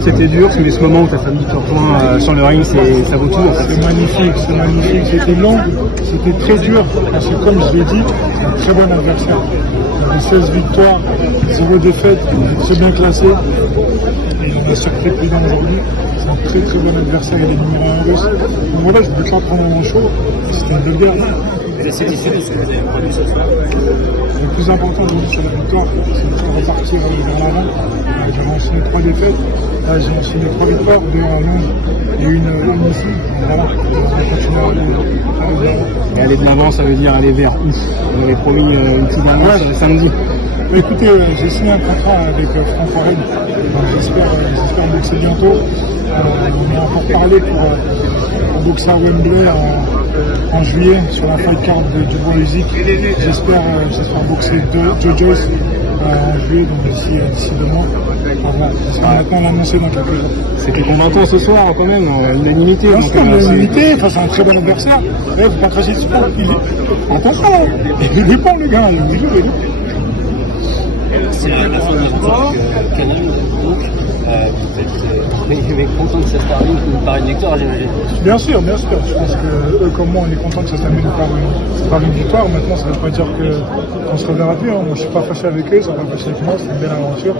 compte c'était dur, mais ce moment où ta famille te rejoint sur le ring, ça vaut tout en fait. C'est magnifique, c'était long, c'était très dur, parce que comme je l'ai dit, c'est un très bon adversaire. Il a 16 victoires, 0 défaites, très bien classé, et on a surpris président aujourd'hui. C'est un très bon adversaire, il est numéro 1 russe. Donc voilà, je ne peux pas prendre mon show, c'était une belle guerre. Vous êtes satisfait de ce que vous avez produit ce soir? Le plus important aujourd'hui c'est la victoire, c'est de repartir vers l'avant. J'ai mentionné 3 défaites, là j'ai mentionné 3 victoires, 2 à Londres et une ici. Voilà, je vais continuer à aller de l'avant. Et aller de l'avant, ça veut dire aller vers où? Vous avez promis une petite annonce samedi. Écoutez, j'ai signé un contrat avec Franck Farine, donc j'espère boxer bientôt. On a encore parlé pour boxer à Wembley en juillet sur la fight card du Bois Music. J'espère boxer Joe Joyce en juillet, donc d'ici 2 mois. Voilà, j'espère maintenant l'annoncer dans quelques jours. C'était convaincant ce soir quand même, l'unanimité. C'est l'unanimité, c'est un très bon adversaire. Il ne faut pas cracher dessus. Attention, il dépend le gars, il joue. C'est la fin de l'aventure canon, donc vous êtes content que ça se termine par une victoire, j'imagine. Bien sûr, je pense que eux comme moi on est content que ça se termine par une victoire. Maintenant ça ne veut pas dire qu'on se reverra plus, hein. Moi je ne suis pas fâché avec eux, ça ne va pas fâché avec moi, c'est une belle aventure.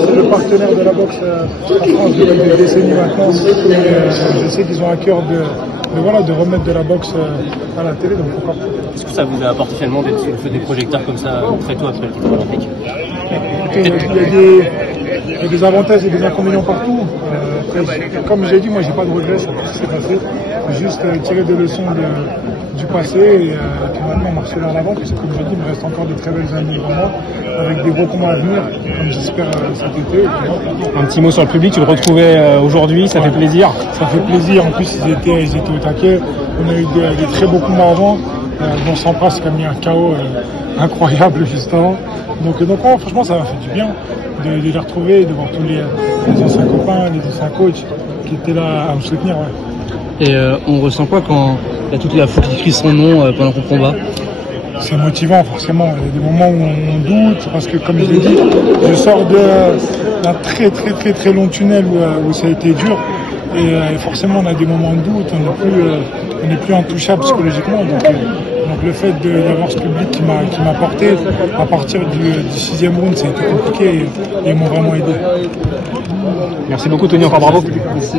C'est le partenaire de la boxe en France depuis des décennies maintenant. Je sais qu'ils ont à cœur de remettre de la boxe à la télé, donc pourquoi pas. Est-ce que ça vous a apporté finalement d'être sous le feu des projecteurs comme ça très tôt après le titre olympique? Il y a des avantages et des inconvénients partout. Comme j'ai dit, moi j'ai pas de regrets sur ce qui s'est passé. Faut juste tirer des leçons du passé et puis maintenant marcher vers l'avant, puisque comme j'ai dit, il me reste encore de très belles années devant moi, avec des gros combats à venir, comme j'espère cet été. Un petit mot sur le public, tu le retrouvais aujourd'hui, ça fait plaisir. Ça fait plaisir, en plus ils étaient au taquet. On a eu des très beaux combats avant. Bon, Sampras qui a mis un KO incroyable juste avant. Donc franchement ça m'a fait du bien de les retrouver, de voir tous les anciens copains, les anciens coachs qui étaient là à me soutenir. Ouais. Et on ressent quoi quand il y a toute la foule qui crie son nom pendant qu'on combat? C'est motivant forcément, il y a des moments où on doute, parce que comme je l'ai dit, je sors d'un très long tunnel où ça a été dur. Et forcément on a des moments de doute, on n'est plus intouchable psychologiquement. Donc le fait d'avoir ce public qui m'a porté, à partir du 6e round, ça a été compliqué et ils m'ont vraiment aidé. Merci beaucoup Tony, encore bravo. Merci.